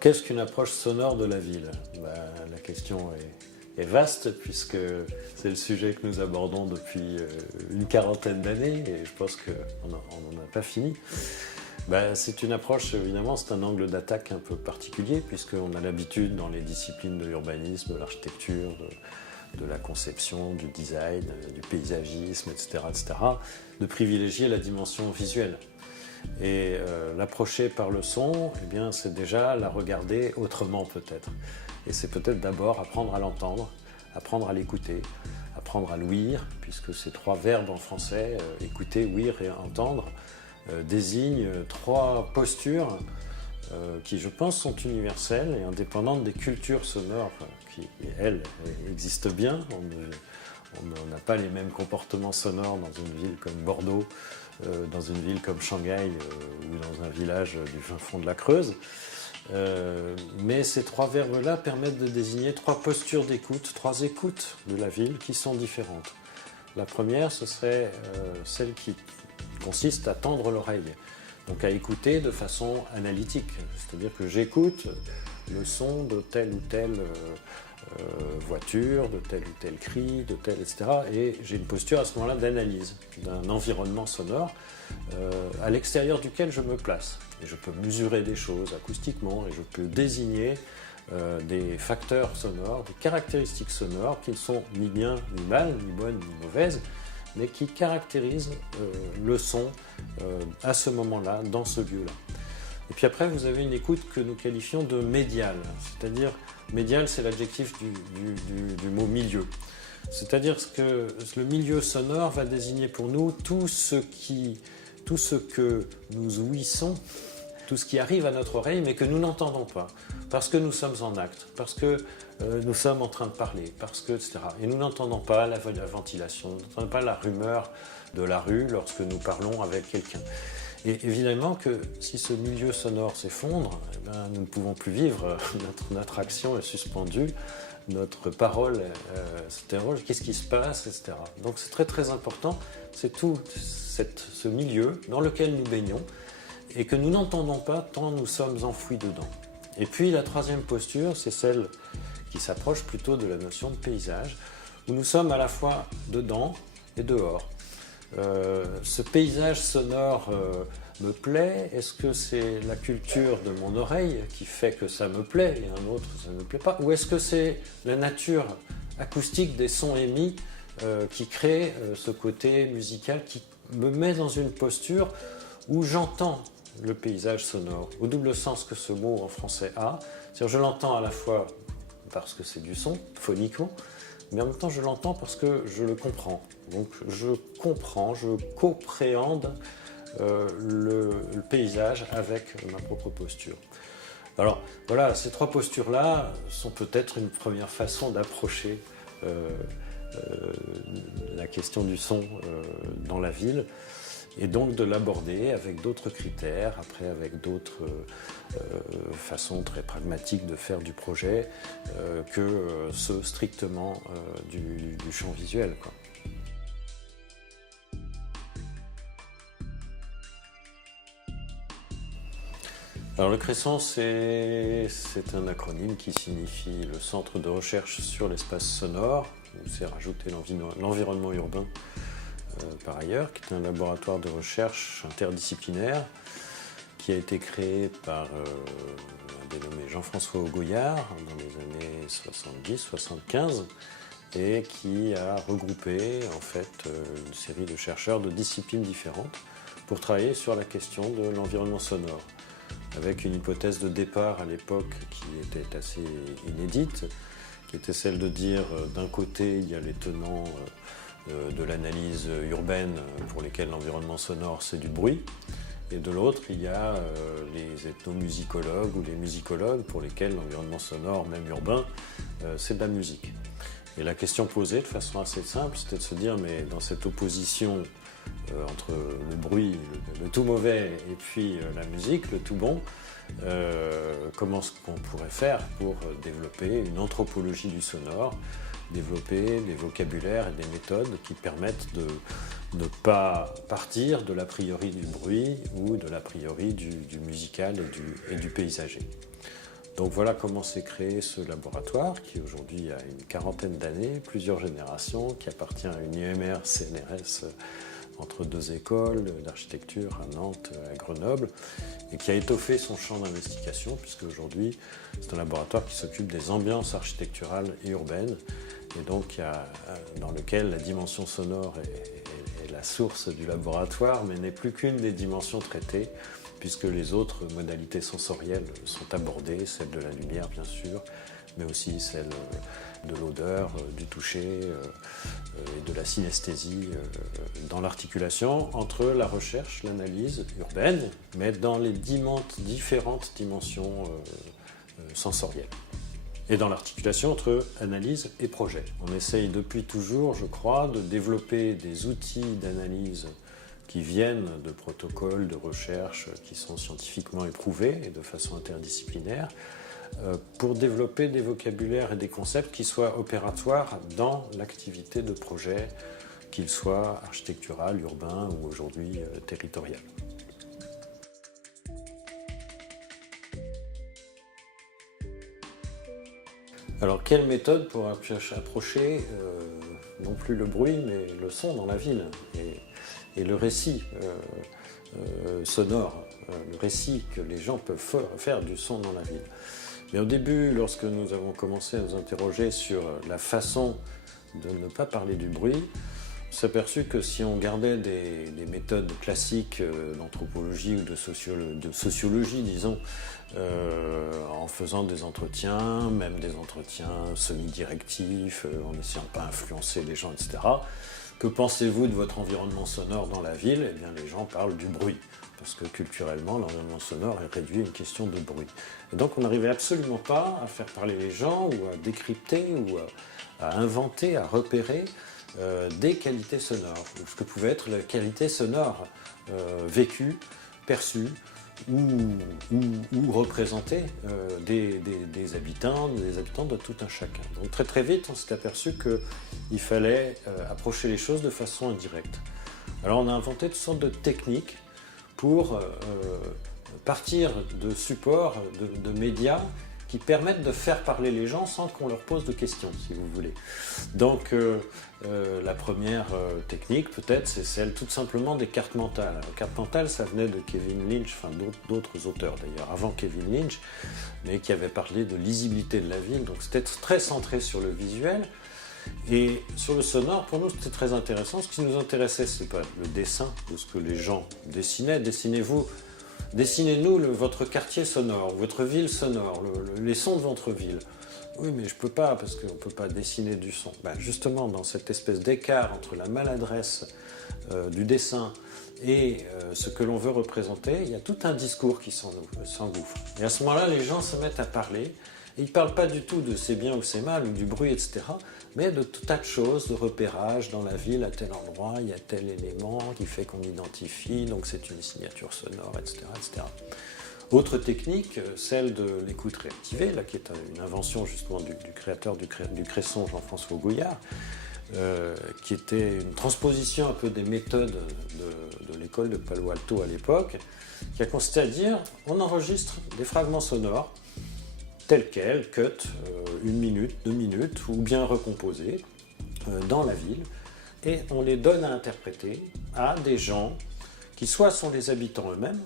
qu'est-ce qu'une approche sonore de la ville? La question est vaste puisque c'est le sujet que nous abordons depuis une quarantaine d'années et je pense qu'on n'en a pas fini. C'est une approche, évidemment, c'est un angle d'attaque un peu particulier puisqu'on a l'habitude dans les disciplines de l'urbanisme, de l'architecture, de la conception, du design, du paysagisme, etc., de privilégier la dimension visuelle. Et l'approcher par le son, eh bien, c'est déjà la regarder autrement peut-être. Et c'est peut-être d'abord apprendre à l'entendre, apprendre à l'écouter, apprendre à l'ouïr, puisque ces trois verbes en français, écouter, ouïr et entendre, désignent trois postures qui, je pense, sont universelles et indépendantes des cultures sonores qui, elles, existent bien. On n'a pas les mêmes comportements sonores dans une ville comme Bordeaux, dans une ville comme Shanghai ou dans un village du fin fond de la Creuse. Mais ces trois verbes-là permettent de désigner trois postures d'écoute, trois écoutes de la ville qui sont différentes. La première, ce serait celle qui consiste à tendre l'oreille, donc à écouter de façon analytique. C'est-à-dire que j'écoute le son de telle ou telle voiture, de tel ou tel cri, de tel, etc. Et j'ai une posture à ce moment-là d'analyse d'un environnement sonore à l'extérieur duquel je me place. Et je peux mesurer des choses acoustiquement et je peux désigner des facteurs sonores, des caractéristiques sonores qui ne sont ni bien ni mal, ni bonnes ni mauvaises, mais qui caractérisent le son à ce moment-là, dans ce lieu-là. Et puis après, vous avez une écoute que nous qualifions de médiale, c'est-à-dire, médial, c'est l'adjectif du mot milieu. C'est-à-dire que le milieu sonore va désigner pour nous tout ce que nous ouïssons, tout ce qui arrive à notre oreille, mais que nous n'entendons pas, parce que nous sommes en acte, parce que nous sommes en train de parler, parce que, etc. Et nous n'entendons pas la ventilation, nous n'entendons pas la rumeur de la rue lorsque nous parlons avec quelqu'un. Et évidemment que si ce milieu sonore s'effondre, nous ne pouvons plus vivre, notre action est suspendue, notre parole s'interroge, qu'est-ce qui se passe, etc. Donc c'est très très important, c'est tout ce milieu dans lequel nous baignons et que nous n'entendons pas tant nous sommes enfouis dedans. Et puis la troisième posture, c'est celle qui s'approche plutôt de la notion de paysage, où nous sommes à la fois dedans et dehors. Ce paysage sonore me plaît? Est-ce que c'est la culture de mon oreille qui fait que ça me plaît et un autre ça ne me plaît pas? Ou est-ce que c'est la nature acoustique des sons émis qui crée ce côté musical qui me met dans une posture où j'entends le paysage sonore, au double sens que ce mot en français a. C'est-à-dire je l'entends à la fois parce que c'est du son, phoniquement, mais en même temps je l'entends parce que je le comprends. Donc je comprends, je compréhende le paysage avec ma propre posture. Alors voilà, ces trois postures-là sont peut-être une première façon d'approcher la question du son dans la ville, et donc de l'aborder avec d'autres critères, après avec d'autres façons très pragmatiques de faire du projet que ceux strictement du champ visuel, quoi. Alors le CRESCEN, c'est un acronyme qui signifie le Centre de recherche sur l'espace sonore, où c'est rajouté l'environnement urbain par ailleurs, qui est un laboratoire de recherche interdisciplinaire qui a été créé par un dénommé Jean-François Augoyard dans les années 70-75 et qui a regroupé en fait une série de chercheurs de disciplines différentes pour travailler sur la question de l'environnement sonore, avec une hypothèse de départ à l'époque qui était assez inédite, qui était celle de dire d'un côté il y a les tenants de l'analyse urbaine pour lesquels l'environnement sonore c'est du bruit, et de l'autre il y a les ethnomusicologues ou les musicologues pour lesquels l'environnement sonore, même urbain, c'est de la musique. Et la question posée de façon assez simple, c'était de se dire mais dans cette opposition entre le bruit, le tout mauvais, et puis la musique, le tout bon, comment est-ce qu'on pourrait faire pour développer une anthropologie du sonore, développer des vocabulaires et des méthodes qui permettent de ne pas partir de l'a priori du bruit ou de l'a priori du musical et du paysager. Donc voilà comment s'est créé ce laboratoire qui aujourd'hui a une quarantaine d'années, plusieurs générations, qui appartient à une UMR CNRS entre deux écoles d'architecture à Nantes, à Grenoble, et qui a étoffé son champ d'investigation, puisque aujourd'hui c'est un laboratoire qui s'occupe des ambiances architecturales et urbaines, et donc dans lequel la dimension sonore est la source du laboratoire, mais n'est plus qu'une des dimensions traitées, puisque les autres modalités sensorielles sont abordées, celle de la lumière bien sûr, mais aussi celle de l'odeur, du toucher et de la synesthésie dans l'articulation entre la recherche, l'analyse urbaine, mais dans les différentes dimensions sensorielles. Et dans l'articulation entre analyse et projet. On essaye depuis toujours, je crois, de développer des outils d'analyse qui viennent de protocoles de recherche qui sont scientifiquement éprouvés et de façon interdisciplinaire, pour développer des vocabulaires et des concepts qui soient opératoires dans l'activité de projet, qu'il soit architectural, urbain ou aujourd'hui territorial. Alors, quelle méthode pour approcher non plus le bruit, mais le son dans la ville et le récit sonore, le récit que les gens peuvent faire du son dans la ville. Mais au début, lorsque nous avons commencé à nous interroger sur la façon de ne pas parler du bruit, on s'est aperçu que si on gardait des méthodes classiques d'anthropologie ou de sociologie, disons, en faisant des entretiens, même des entretiens semi-directifs, en n'essayant pas d'influencer les gens, etc. Que pensez-vous de votre environnement sonore dans la ville? Eh bien, les gens parlent du bruit, parce que culturellement, l'environnement sonore est réduit à une question de bruit. Et donc, on n'arrivait absolument pas à faire parler les gens, ou à décrypter, ou à inventer, à repérer des qualités sonores, ou ce que pouvait être la qualité sonore vécue, perçue, ou représenter des habitants de tout un chacun. Donc très très vite, on s'est aperçu qu'il fallait approcher les choses de façon indirecte. Alors on a inventé toutes sortes de techniques pour partir de supports, de médias qui permettent de faire parler les gens sans qu'on leur pose de questions, si vous voulez. Donc la première technique, peut-être, c'est celle tout simplement des cartes mentales. Alors, cartes mentales, ça venait de Kevin Lynch, enfin d'autres auteurs d'ailleurs, avant Kevin Lynch, mais qui avaient parlé de lisibilité de la ville, donc c'était très centré sur le visuel. Et sur le sonore, pour nous, c'était très intéressant. Ce qui nous intéressait, c'est pas le dessin, ou ce que les gens dessinaient. Dessinez-nous votre quartier sonore, votre ville sonore, les sons de votre ville. Oui, mais je peux pas, parce qu'on ne peut pas dessiner du son. Ben justement, dans cette espèce d'écart entre la maladresse du dessin et ce que l'on veut représenter, il y a tout un discours qui s'engouffre. Et à ce moment-là, les gens se mettent à parler, et ils ne parlent pas du tout de c'est bien ou c'est mal, ou du bruit, etc., mais de tout tas de choses, de repérage dans la ville, à tel endroit, il y a tel élément qui fait qu'on identifie, donc c'est une signature sonore, etc., etc. Autre technique, celle de l'écoute réactivée, là, qui est une invention justement du créateur du Cresson, Jean-François Gouillard, qui était une transposition un peu des méthodes de l'école de Palo Alto à l'époque, qui a consisté à dire on enregistre des fragments sonores tels quels, cut, 1 minute, 2 minutes, ou bien recomposés dans la ville, et on les donne à interpréter à des gens qui soit sont les habitants eux-mêmes,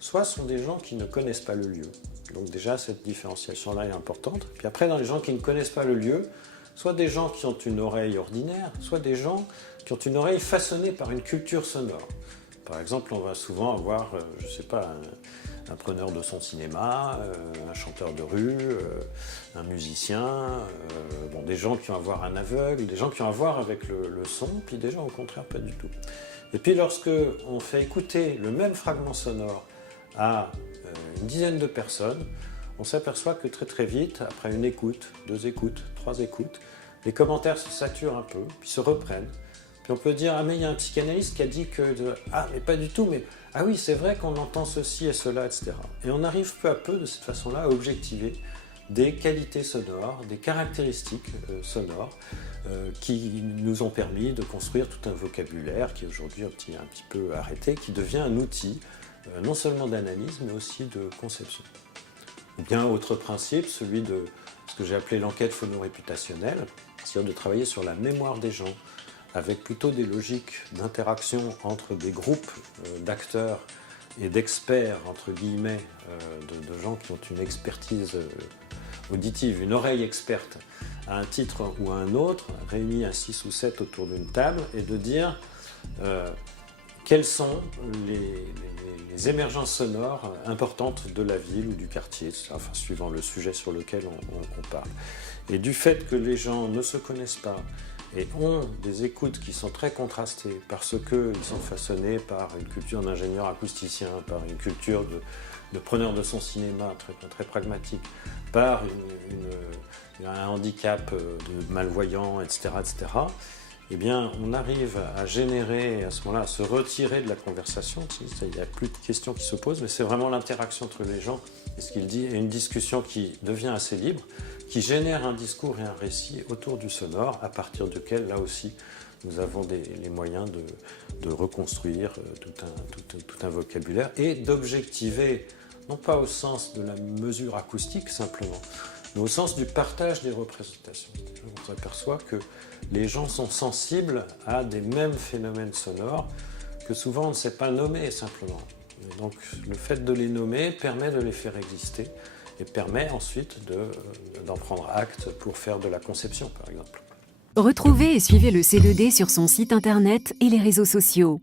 soit sont des gens qui ne connaissent pas le lieu. Donc déjà, cette différenciation-là est importante. Puis après, dans les gens qui ne connaissent pas le lieu, soit des gens qui ont une oreille ordinaire, soit des gens qui ont une oreille façonnée par une culture sonore. Par exemple, on va souvent avoir, je ne sais pas, un preneur de son cinéma, un chanteur de rue, un musicien, des gens qui ont à voir un aveugle, des gens qui ont à voir avec le son, puis des gens au contraire pas du tout. Et puis lorsque on fait écouter le même fragment sonore à une dizaine de personnes, on s'aperçoit que très très vite, après une écoute, 2 écoutes, 3 écoutes, les commentaires se saturent un peu, puis se reprennent. Puis on peut dire, ah mais il y a un psychanalyste qui a dit que, ah mais pas du tout, mais ah oui c'est vrai qu'on entend ceci et cela, etc. Et on arrive peu à peu de cette façon-là à objectiver des qualités sonores, des caractéristiques sonores qui nous ont permis de construire tout un vocabulaire qui est aujourd'hui un petit peu arrêté, qui devient un outil non seulement d'analyse mais aussi de conception. Ou bien autre principe, celui de ce que j'ai appelé l'enquête phonoréputationnelle, c'est-à-dire de travailler sur la mémoire des gens, avec plutôt des logiques d'interaction entre des groupes d'acteurs et d'experts, entre guillemets, de gens qui ont une expertise auditive, une oreille experte à un titre ou à un autre, réunis à 6 ou 7 autour d'une table, et de dire quelles sont les émergences sonores importantes de la ville ou du quartier, enfin, suivant le sujet sur lequel on parle. Et du fait que les gens ne se connaissent pas et ont des écoutes qui sont très contrastées parce qu'ils sont façonnés par une culture d'ingénieur acousticien, par une culture de preneur de son cinéma très pragmatique, par un handicap de malvoyants, etc., eh bien, on arrive à générer, à ce moment-là, à se retirer de la conversation. Il n'y a plus de questions qui se posent, mais c'est vraiment l'interaction entre les gens et ce qu'il dit, et une discussion qui devient assez libre, qui génère un discours et un récit autour du sonore, à partir duquel, là aussi, nous avons les moyens de reconstruire tout un vocabulaire et d'objectiver, non pas au sens de la mesure acoustique simplement, mais au sens du partage des représentations. On s'aperçoit que les gens sont sensibles à des mêmes phénomènes sonores que souvent on ne sait pas nommer simplement. Et donc le fait de les nommer permet de les faire exister et permet ensuite d'en prendre acte pour faire de la conception par exemple. Retrouvez et suivez le C2D sur son site internet et les réseaux sociaux.